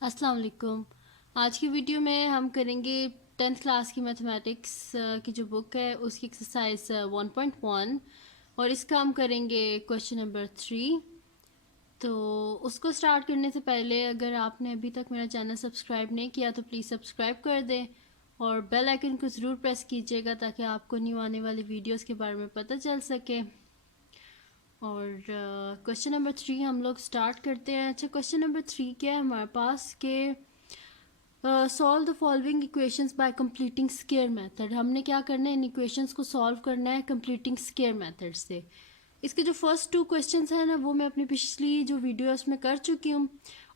अस्सलाम वालेकुम। आज की वीडियो में हम करेंगे 10th क्लास की मैथमेटिक्स की जो बुक है उसकी एक्सरसाइज 1.1 और इसका हम करेंगे क्वेश्चन नंबर 3। तो उसको स्टार्ट करने से पहले अगर आपने अभी तक मेरा चैनल सब्सक्राइब नहीं किया तो प्लीज़ सब्सक्राइब कर दें और बेल आइकन को ज़रूर प्रेस कीजिएगा ताकि आपको न्यू आने वाली वीडियोस के बारे में पता चल सके। और क्वेश्चन नंबर 3 हम लोग स्टार्ट करते हैं। अच्छा, क्वेश्चन नंबर 3 क्या है हमारे पास के solve the following equations bye completing square method. हमने क्या करना है, इन इक्वेशंस को सॉल्व करना है कंप्लीटिंग स्क्वायर मेथड से। इसके जो फर्स्ट 2 क्वेश्चंस हैं ना वो मैं अपनी पिछली जो वीडियो है उसमें कर चुकी हूँ,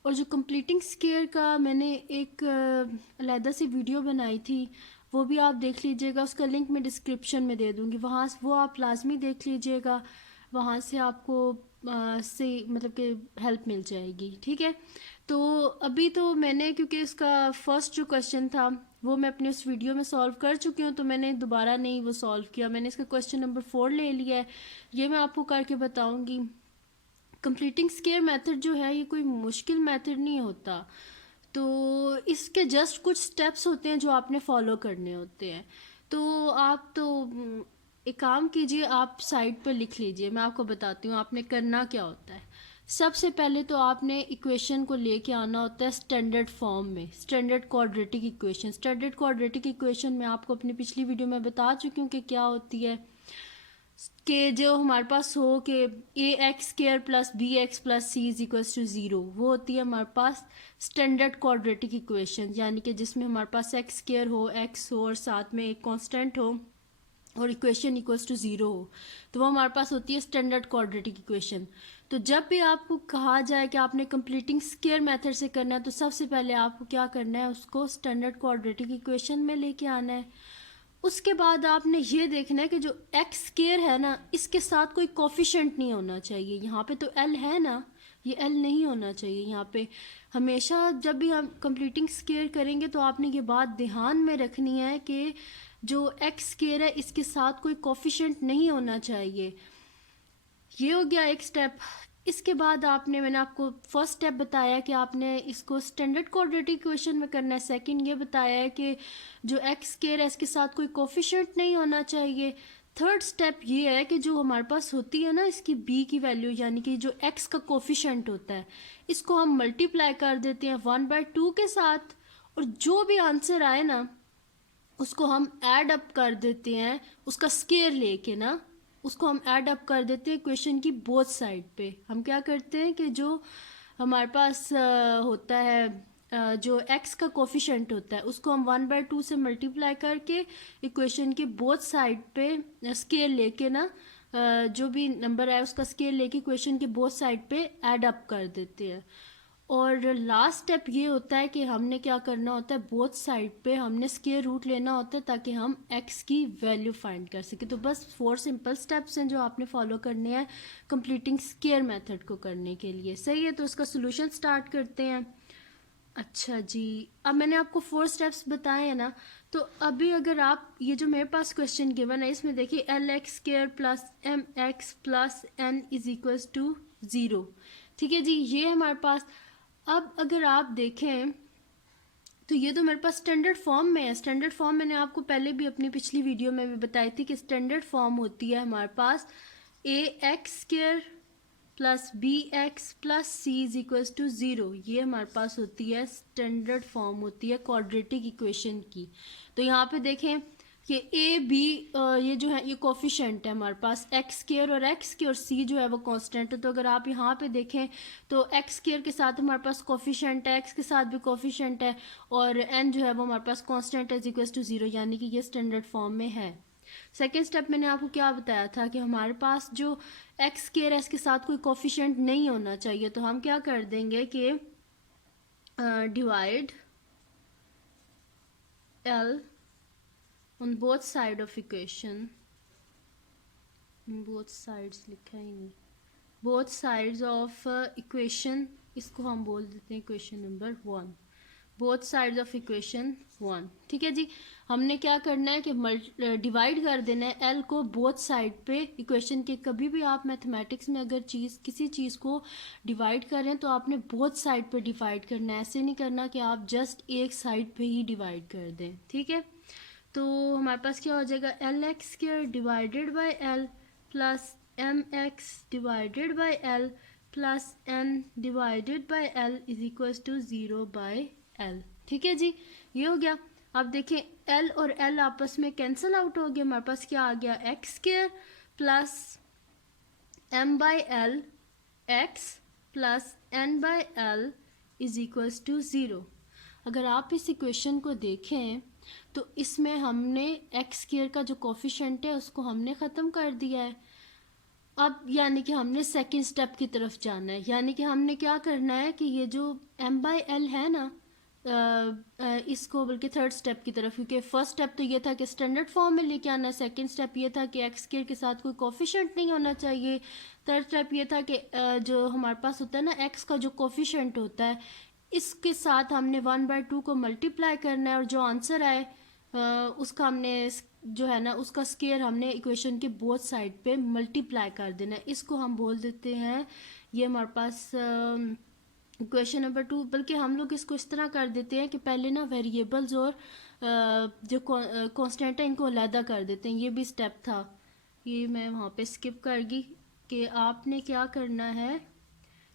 और जो कंप्लीटिंग स्क्वायर का मैंने एक अलहदा सी वीडियो बनाई थी वो भी आप देख लीजिएगा। उसका लिंक मैं डिस्क्रिप्शन में दे दूँगी, वहाँ वो आप लाजमी देख लीजिएगा। वहाँ से आपको से मतलब कि हेल्प मिल जाएगी। ठीक है, तो अभी तो मैंने क्योंकि इसका फर्स्ट जो क्वेश्चन था वो मैं अपने उस वीडियो में सॉल्व कर चुकी हूँ तो मैंने दोबारा नहीं वो सॉल्व किया। मैंने इसका क्वेश्चन नंबर 4 ले लिया है, ये मैं आपको करके बताऊँगी। कंप्लीटिंग स्क्वायर मेथड जो है ये कोई मुश्किल मेथड नहीं होता, तो इसके जस्ट कुछ स्टेप्स होते हैं जो आपने फॉलो करने होते हैं। तो आप तो एक काम कीजिए, आप साइड पर लिख लीजिए, मैं आपको बताती हूँ आपने करना क्या होता है। सबसे पहले तो आपने इक्वेशन को लेके आना होता है स्टैंडर्ड फॉर्म में, standard quadratic equation. Standard quadratic equation मैं आपको अपनी पिछली वीडियो में बता चुकी हूँ कि क्या होती है। कि जो हमारे पास हो कि A X square plus B X plus C is equals to zero, वो होती है हमारे पास स्टैंडर्ड क्वाड्रेटिक इक्वेशन, यानी कि जिसमें हमारे पास एक्स स्केयर हो, एक्स हो और साथ में एक कांस्टेंट हो और इक्वेशन इक्वल्स टू ज़ीरो हो, तो वो हमारे पास होती है स्टैंडर्ड क्वाड्रेटिक इक्वेशन। तो जब भी आपको कहा जाए कि आपने कंप्लीटिंग स्क्वायर मेथड से करना है तो सबसे पहले आपको क्या करना है, उसको स्टैंडर्ड क्वाड्रेटिक इक्वेशन में लेके आना है। उसके बाद आपने ये देखना है कि जो एक्स स्केयर है ना इसके साथ कोई कोफिशेंट नहीं होना चाहिए। यहाँ पे तो एल है ना, ये एल नहीं होना चाहिए यहाँ पे। हमेशा जब भी हम कंप्लीटिंग स्केयर करेंगे तो आपने ये बात ध्यान में रखनी है कि जो एक्स स्केयर है इसके साथ कोई कोफिशेंट नहीं होना चाहिए। ये हो गया एक स्टेप। इसके बाद आपने, मैंने आपको फर्स्ट स्टेप बताया कि आपने इसको स्टैंडर्ड क्वाड्रेटिक इक्वेशन में करना है। सेकंड ये बताया है कि जो एक्स स्क्वायर है इसके साथ कोई कोफिशिएंट नहीं होना चाहिए। थर्ड स्टेप ये है कि जो हमारे पास होती है ना इसकी बी की वैल्यू, यानी कि जो एक्स का कोफिशिएंट होता है इसको हम मल्टीप्लाई कर देते हैं 1/2 के साथ, और जो भी आंसर आए ना उसको हम ऐड अप कर देते हैं, उसका स्केयर लेके ना उसको हम ऐड अप कर देते हैं इक्वेशन की बोथ साइड पे। हम क्या करते हैं कि जो हमारे पास होता है जो x का कोफिशेंट होता है उसको हम 1/2 से मल्टीप्लाई करके इक्वेशन के बोथ साइड पे स्केयर लेके ना जो भी नंबर है उसका स्केयर लेके इक्वेशन के बोथ साइड पे ऐड अप कर देते हैं। और लास्ट स्टेप ये होता है कि हमने क्या करना होता है, बोथ साइड पे हमने स्क्वायर रूट लेना होता है ताकि हम x की वैल्यू फाइंड कर सके। तो बस 4 सिंपल स्टेप्स हैं जो आपने फॉलो करने हैं कंप्लीटिंग स्क्वायर मेथड को करने के लिए। सही है, तो उसका सोल्यूशन स्टार्ट करते हैं। अच्छा जी, अब मैंने आपको 4 स्टेप्स बताए हैं ना, तो अभी अगर आप ये जो मेरे पास क्वेश्चन गिवन है इसमें देखिए L X square plus M X plus N is equals to zero. ठीक है जी, ये है हमारे पास। अब अगर आप देखें तो ये तो मेरे पास स्टैंडर्ड फॉर्म में है। स्टैंडर्ड फॉर्म मैंने आपको पहले भी अपनी पिछली वीडियो में भी बताई थी कि स्टैंडर्ड फॉर्म होती है हमारे पास A X square plus B X plus C is equals to zero. ये हमारे पास होती है स्टैंडर्ड फॉर्म होती है क्वाड्रेटिक इक्वेशन की। तो यहाँ पे देखें ये ए बी ये जो है ये कोफिशेंट है हमारे पास एक्स स्क्र और एक्स की, और सी जो है वो कांस्टेंट है। तो अगर आप यहाँ पे देखें तो एक्स स्क्र के साथ हमारे पास कोफिशेंट है, एक्स के साथ भी कोफिशेंट है, और एन जो है वो हमारे पास कांस्टेंट है इज इक्वल टू ज़ीरो, यानी कि ये स्टैंडर्ड फॉर्म में है। सेकेंड स्टेप मैंने आपको क्या बताया था कि हमारे पास जो एक्स स्क्र है इसके साथ कोई कोफिशेंट नहीं होना चाहिए, तो हम क्या कर देंगे कि divide L on both side of equation, both sides लिखा ही नहीं, बोथ साइड्स ऑफ इक्वेशन, इसको हम बोल देते हैं equation number 1। Both sides of equation 1। ठीक है जी, हमने क्या करना है कि डिवाइड कर देना है एल को बोथ साइड पे इक्वेशन के। कभी भी आप मैथमेटिक्स में अगर किसी चीज़ को डिवाइड करें तो आपने बोथ साइड पे डिवाइड करना है, ऐसे नहीं करना कि आप जस्ट एक साइड पे ही डिवाइड कर दें। ठीक है, तो हमारे पास क्या हो जाएगा, L X square divided by L plus M X divided by L plus N divided by L is equal to 0 by L. ठीक है जी, ये हो गया। अब देखें एल और एल आपस में कैंसिल आउट हो गया, हमारे पास क्या आ गया, X square plus M by L X plus N by L is equals to 0। अगर आप इस इक्वेशन को देखें तो इसमें हमने एक्स स्क्वायर का जो कोफिशिएंट है उसको हमने ख़त्म कर दिया है। अब यानी कि हमने सेकंड स्टेप की तरफ जाना है, यानी कि हमने क्या करना है कि ये जो एम बाई एल है ना, इसको बल्कि थर्ड स्टेप की तरफ, क्योंकि फर्स्ट स्टेप तो ये था कि स्टैंडर्ड फॉर्म में लेके आना है, सेकंड स्टेप ये था कि एक्स स्क्वायर के साथ कोई कोफिशिएंट नहीं होना चाहिए, थर्ड स्टेप ये था कि जो हमारे पास होता है ना एक्स का जो कोफिशिएंट होता है इसके साथ हमने 1/2 को मल्टीप्लाई करना है और जो आंसर आए उसका हमने जो है ना उसका स्क्वायर हमने इक्वेशन के बोथ साइड पे मल्टीप्लाई कर देना है। इसको हम बोल देते हैं, ये हमारे पास क्वेश्चन नंबर 2। बल्कि हम लोग इसको इस तरह कर देते हैं कि पहले ना वेरिएबल्स और जो कांस्टेंट है इनको अलहदा कर देते हैं। ये भी स्टेप था, ये मैं वहाँ पे स्किप कर गई कि आपने क्या करना है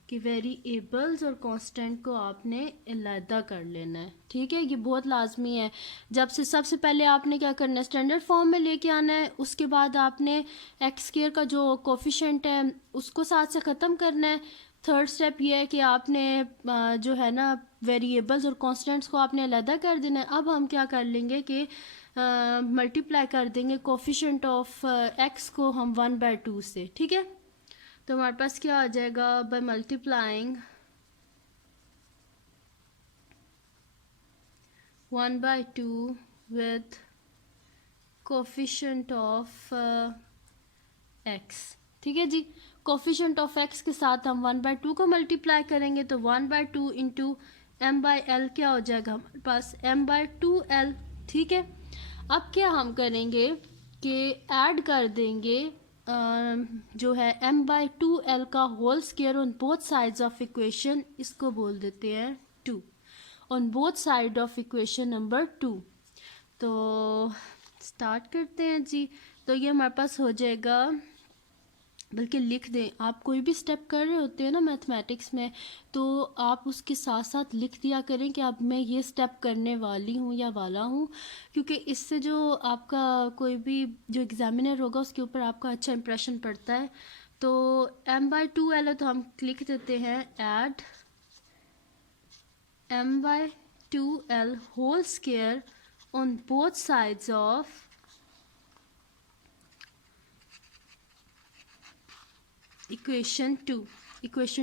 कि वेरिएबल्स और कांस्टेंट को आपने अलहदा कर लेना है। ठीक है, ये बहुत लाजमी है। जब से सबसे पहले आपने क्या करना है, स्टैंडर्ड फॉर्म में लेके आना है, उसके बाद आपने एक्स स्क्वायर का जो कोफिशिएंट है उसको साथ से ख़त्म करना है। थर्ड स्टेप ये है कि आपने जो है ना वेरिएबल्स और कांस्टेंट्स को आपने अलहदा कर देना है। अब हम क्या कर लेंगे कि मल्टीप्लाई कर देंगे कोफिशिएंट ऑफ एक्स को हम 1/2 से। ठीक है, तो हमारे पास क्या आ जाएगा, by multiplying 1/2 with coefficient of x. ठीक है जी, कोफिशिएंट ऑफ एक्स के साथ हम 1/2 को मल्टीप्लाई करेंगे तो 1/2 इंटू एम बाई एल क्या हो जाएगा हमारे पास, m/2l। ठीक है, अब क्या हम करेंगे कि ऐड कर देंगे जो है m/2l का whole square on both sides of equation, इसको बोल देते हैं 2 on both side of equation number 2। तो स्टार्ट करते हैं जी। तो ये हमारे पास हो जाएगा, बल्कि लिख दें, आप कोई भी स्टेप कर रहे होते हैं ना मैथमेटिक्स में तो आप उसके साथ साथ लिख दिया करें कि अब मैं ये स्टेप करने वाली हूँ या वाला हूँ, क्योंकि इससे जो आपका कोई भी जो एग्ज़ामिनर होगा उसके ऊपर आपका अच्छा इंप्रेशन पड़ता है। तो m/2l है तो हम लिख देते हैं add m/2l whole square on both sides of equation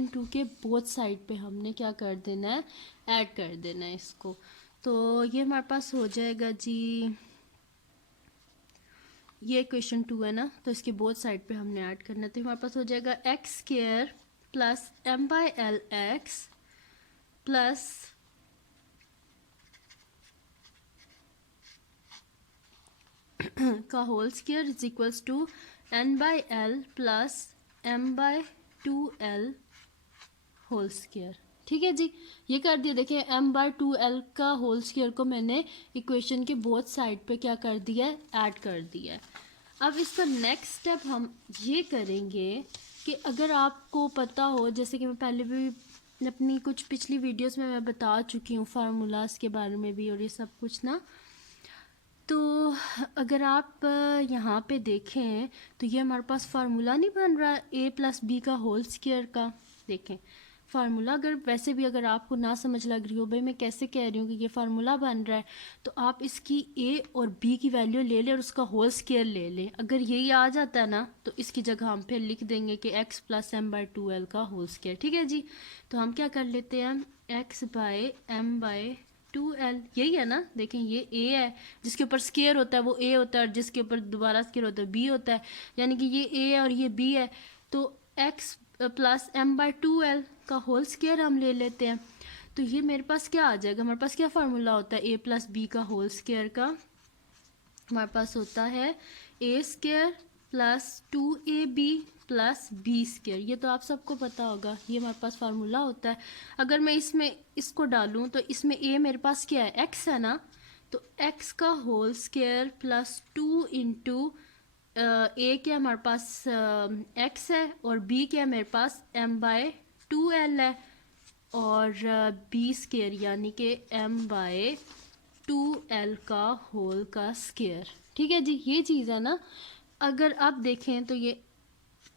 2 के बोथ साइड पे हमने क्या कर देना है, ऐड कर देना है इसको। तो ये हमारे पास हो जाएगा जी, ये इक्वेशन 2 है ना, तो इसके बोथ साइड पे हमने ऐड करना है। तो हमारे पास हो जाएगा X square plus m/l X plus का whole square is equals to n/l plus m/2l whole square. ठीक है जी, ये कर दिया। देखिए m/2l का होल स्क्वायर को मैंने इक्वेशन के बोथ साइड पे क्या कर दिया है, ऐड कर दिया है। अब इसका नेक्स्ट स्टेप हम ये करेंगे कि अगर आपको पता हो, जैसे कि मैं पहले भी अपनी कुछ पिछली वीडियोस में मैं बता चुकी हूँ फार्मूलाज के बारे में भी और ये सब कुछ ना, तो अगर आप यहाँ पे देखें तो ये हमारे पास फार्मूला नहीं बन रहा a+b का होल स्क्वायर का। देखें फार्मूला, अगर वैसे भी अगर आपको ना समझ लग रही हो भाई मैं कैसे कह रही हूँ कि ये फार्मूला बन रहा है, तो आप इसकी a और b की वैल्यू ले लें और उसका होल स्क्वायर ले लें। अगर यही आ जाता है ना तो इसकी जगह हम फिर लिख देंगे कि x प्लस m/2l का होल स्क्वायर। ठीक है जी, तो हम क्या कर लेते हैं, x/m/2l, यही है ना। देखें ये a है, जिसके ऊपर स्क्वायर होता है वो a होता है और जिसके ऊपर दोबारा स्क्वायर होता है b होता है, यानी कि ये a है और ये b है। तो x प्लस m/2l का होल स्क्वायर हम ले लेते हैं। तो ये मेरे पास क्या आ जाएगा, हमारे पास क्या फार्मूला होता है ए प्लस बी का होल स्क्वायर का, हमारे पास होता है A square plus 2ab plus B square. ये तो आप सबको पता होगा, ये हमारे पास फार्मूला होता है। अगर मैं इसमें इसको डालूं तो इसमें ए मेरे पास क्या है, एक्स है ना, तो एक्स का होल स्क्वायर प्लस 2 इंटू ए क्या हमारे पास एक्स है, और बी क्या है मेरे पास m/2l है, और बी स्क्वायर यानी कि m/2l का होल का स्क्वायर। ठीक है जी, ये चीज़ है ना। अगर आप देखें तो ये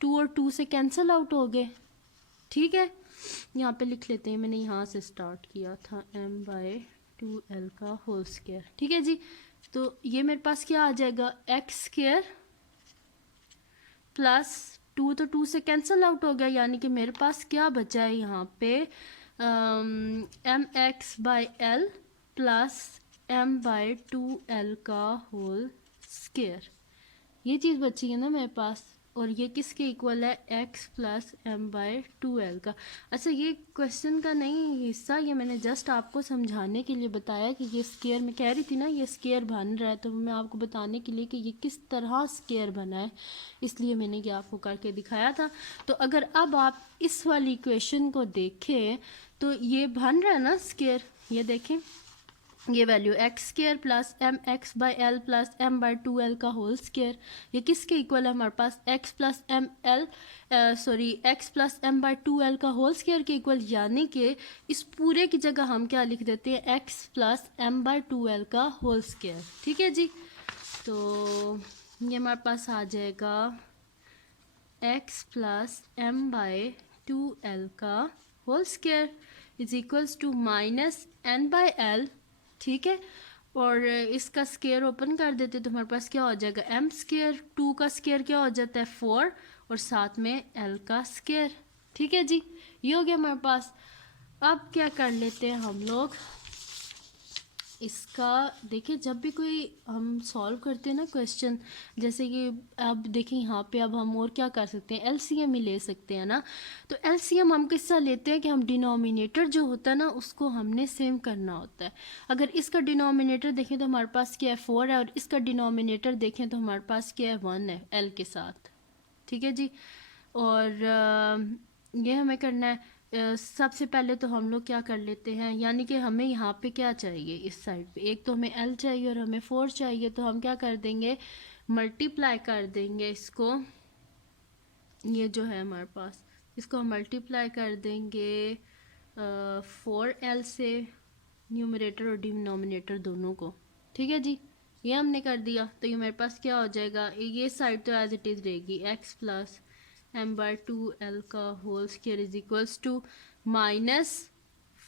2 और 2 से कैंसिल आउट हो गए। ठीक है, यहाँ पे लिख लेते हैं, मैंने यहाँ से स्टार्ट किया था m/2l का होल स्क्वायर। ठीक है जी, तो ये मेरे पास क्या आ जाएगा, एक्स स्क्वायर प्लस 2, तो 2 से कैंसिल आउट हो गया, यानी कि मेरे पास क्या बचा है यहाँ पे mx/l प्लस m/2l का होल स्क्वायर। ये चीज़ बची है ना मेरे पास, और ये किसके इक्वल है, x प्लस m/2l का। अच्छा, ये क्वेश्चन का नहीं हिस्सा, ये मैंने जस्ट आपको समझाने के लिए बताया कि ये स्क्वायर, मैं कह रही थी ना ये स्क्वायर बन रहा है, तो मैं आपको बताने के लिए कि ये किस तरह स्क्वायर बना है, इसलिए मैंने ये आपको करके दिखाया था। तो अगर अब आप इस वाली इक्वेशन को देखें तो ये बन रहा है ना स्क्वायर, ये देखें, ये value x square plus mx/l plus m/2l का होल स्क्वायर, ये किसके इक्वल है हमारे पास, x plus x plus m/2l का होल स्क्वायर के इक्वल, यानी कि इस पूरे की जगह हम क्या लिख देते हैं, x प्लस m/2l का होल स्क्वायर। ठीक है जी, तो ये हमारे पास आ जाएगा x प्लस m/2l का whole square is equals to minus n/l। ठीक है, और इसका स्क्वायर ओपन कर देते तो हमारे पास क्या हो जाएगा, m स्क्वायर, 2 का स्क्वायर क्या हो जाता है 4, और साथ में l का स्क्वायर। ठीक है जी, ये हो गया हमारे पास। अब क्या कर लेते हैं हम लोग, इसका देखिए, जब भी कोई हम सॉल्व करते हैं ना क्वेश्चन, जैसे कि अब देखिए यहाँ पे अब हम और क्या कर सकते हैं, एलसीएम ही ले सकते हैं ना। तो एलसीएम हम किससा लेते हैं कि हम डिनोमिनेटर जो होता है ना उसको हमने सेम करना होता है। अगर इसका डिनोमिनेटर देखें तो हमारे पास क्या है 4 है, और इसका डिनोमिनेटर देखें तो हमारे पास क्या है 1 है एल के साथ। ठीक है जी, और ये हमें करना है। सबसे पहले तो हम लोग क्या कर लेते हैं, यानी कि हमें यहाँ पे क्या चाहिए, इस साइड पे एक तो हमें l चाहिए और हमें 4 चाहिए, तो हम क्या कर देंगे, मल्टीप्लाई कर देंगे इसको, ये जो है हमारे पास, इसको हम मल्टीप्लाई कर देंगे 4l से, न्यूमरेटर और डिनोमिनेटर दोनों को। ठीक है जी, ये हमने कर दिया, तो ये मेरे पास क्या हो जाएगा, ये साइड तो एज इट इज़ रहेगी, x प्लस m/2l का whole square is equals to minus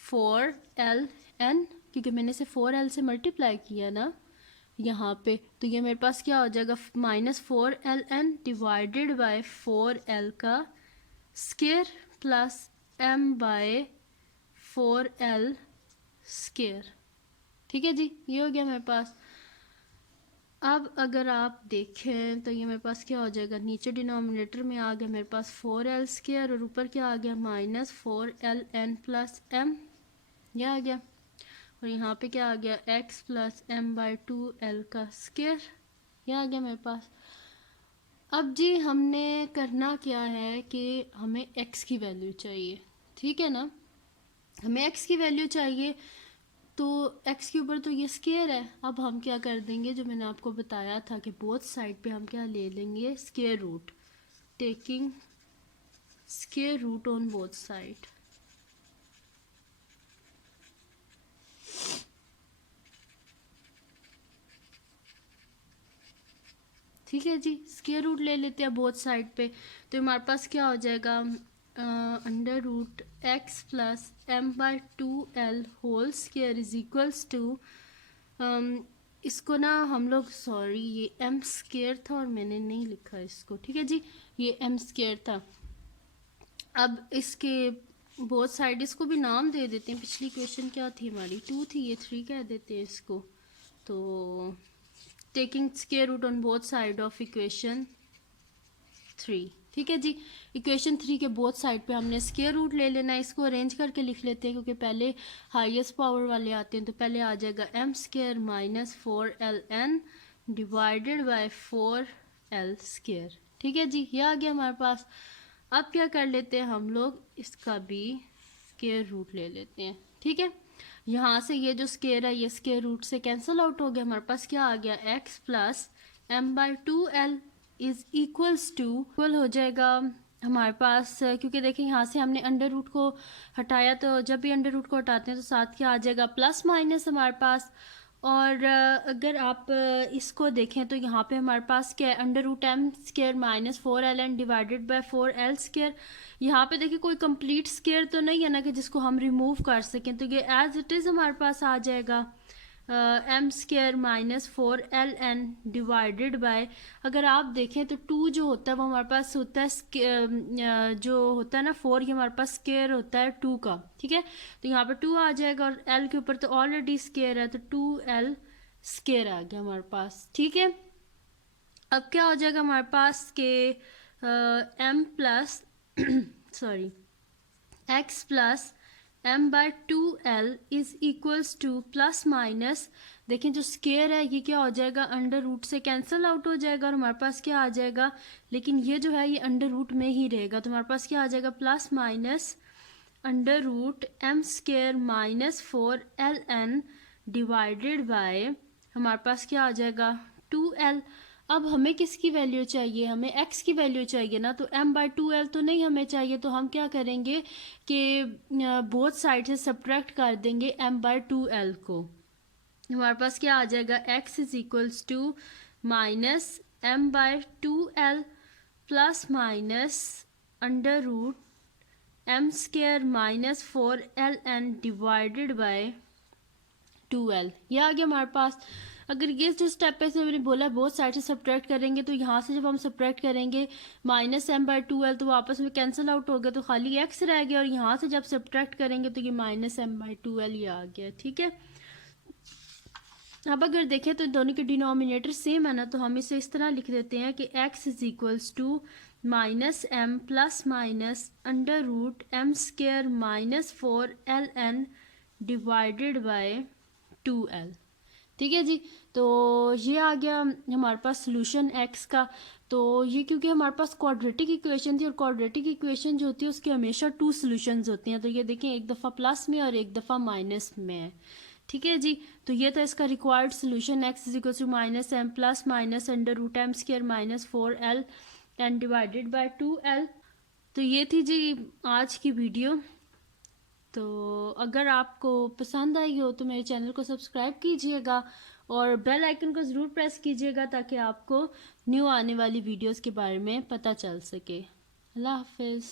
4ln, क्योंकि मैंने इसे 4l से मल्टीप्लाई किया ना यहाँ पे, तो ये मेरे पास क्या हो जाएगा, minus 4ln divided by 4l का स्क्वायर प्लस m/4l स्क्वायर। ठीक है जी, ये हो गया मेरे पास। अब अगर आप देखें तो ये मेरे पास क्या हो जाएगा, नीचे डिनोमिनेटर में आ गया मेरे पास 4l स्क्वायर, और ऊपर क्या आ गया, माइनस 4ln प्लस m, ये आ गया, और यहाँ पे क्या आ गया, x प्लस m/2l का स्क्वायर, ये आ गया मेरे पास। अब जी हमने करना क्या है कि हमें x की वैल्यू चाहिए। ठीक है ना, हमें x की वैल्यू चाहिए, तो x के ऊपर तो ये स्क्वायर है। अब हम क्या कर देंगे, जो मैंने आपको बताया था कि बोथ साइड पे हम क्या ले लेंगे, square root, taking square root on both side. ठीक है जी, स्क्वायर रूट ले लेते हैं बोथ साइड पे, तो हमारे पास क्या हो जाएगा, under root X plus m/2l whole square is equals to, इसको ना हम लोग, सॉरी ये m स्क्वायर था और मैंने नहीं लिखा इसको। ठीक है जी, ये m स्क्वायर था। अब इसके बोथ साइड, इसको भी नाम दे देते हैं, पिछली क्वेश्चन क्या थी हमारी, 2 थी, ये 3 कह देते हैं इसको। तो taking square root on both side of equation 3, ठीक है जी। इक्वेशन 3 के बोथ साइड पे हमने स्क्वायर रूट ले लेना है। इसको अरेंज करके लिख लेते हैं क्योंकि पहले हाईएस्ट पावर वाले आते हैं। तो पहले आ जाएगा M square minus 4ln divided by 4l square. ठीक है जी, ये आ गया हमारे पास। अब क्या कर लेते हैं हम लोग, इसका भी स्क्वायर रूट ले लेते हैं। ठीक है, यहाँ से ये जो स्क्वायर है ये स्क्वायर रूट से कैंसिल आउट हो गया। हमारे पास क्या आ गया, x plus M by 2l is equals to equal हो जाएगा हमारे पास, क्योंकि देखिए यहाँ से हमने अंडर रूट को हटाया, तो जब भी अंडर रूट को हटाते हैं तो साथ क्या आ जाएगा, प्लस माइनस हमारे पास। और अगर आप इसको देखें तो यहाँ पे हमारे पास क्या है, under root M square minus 4ln divided by 4l square. यहाँ पे देखिए कोई कंप्लीट स्क्वायर तो नहीं है ना कि जिसको हम रिमूव कर सकें, तो ये एज इट इज़ हमारे पास आ जाएगा M square minus 4ln divided by, अगर आप देखें तो 2 जो होता है वो हमारे पास होता है जो होता है ना 4, ये हमारे पास स्क्वायर होता है 2 का। ठीक है, तो यहाँ पर 2 आ जाएगा और l के ऊपर तो ऑलरेडी स्क्वायर है, तो 2l स्क्वायर आ गया हमारे पास। ठीक है, अब क्या हो जाएगा हमारे पास के m plus sorry x plus m by 2l is equals to plus minus, देखें जो स्क्वायर है ये क्या हो जाएगा, अंडर रूट से कैंसिल आउट हो जाएगा और हमारे पास क्या आ जाएगा, लेकिन ये जो है ये अंडर रूट में ही रहेगा। तो हमारे पास क्या आ जाएगा, plus minus under root M square minus 4ln divided by, हमारे पास क्या आ जाएगा 2l। अब हमें किसकी वैल्यू चाहिए, हमें x की वैल्यू चाहिए ना, तो m बाई 2l तो नहीं हमें चाहिए, तो हम क्या करेंगे कि बोथ साइड से सब्ट्रैक्ट कर देंगे m बाई 2l को। हमारे पास क्या आ जाएगा, x is equals to minus m by 2l plus minus under root M square minus 4ln divided by 2l। ये आ गया हमारे पास। अगर ये जो स्टेप है से मैंने बोला बहुत साइड से सब्ट्रैक्ट करेंगे, तो यहाँ से जब हम सब्ट्रैक्ट करेंगे माइनस एम बाई 2l तो वो आपस में कैंसिल आउट हो गया, तो खाली x रह गया, और यहाँ से जब सब्ट्रैक्ट करेंगे तो ये माइनस एम बाई 2l ये आ गया। ठीक है, अब अगर देखें तो दोनों के डिनोमिनेटर सेम है ना, तो हम इसे इस तरह लिख देते हैं कि x is equals to minus M plus minus under root M square minus 4ln divided by 2l। ठीक है जी, तो ये आ गया हमारे पास सोल्यूशन x का। तो ये क्योंकि हमारे पास क्वाड्रेटिक इक्वेशन थी, और क्वाड्रेटिक इक्वेशन जो होती है उसके हमेशा 2 सॉल्यूशंस होती हैं, तो ये देखें एक दफ़ा प्लस में और एक दफ़ा माइनस में है। ठीक है जी, तो ये था इसका required solution, x is equal to minus M plus minus under root M square minus 4l and divided by 2l। तो ये थी जी आज की वीडियो। तो अगर आपको पसंद आई हो तो मेरे चैनल को सब्सक्राइब कीजिएगा और बेल आइकन को ज़रूर प्रेस कीजिएगा ताकि आपको न्यू आने वाली वीडियोस के बारे में पता चल सके। अल्लाह हाफिज़।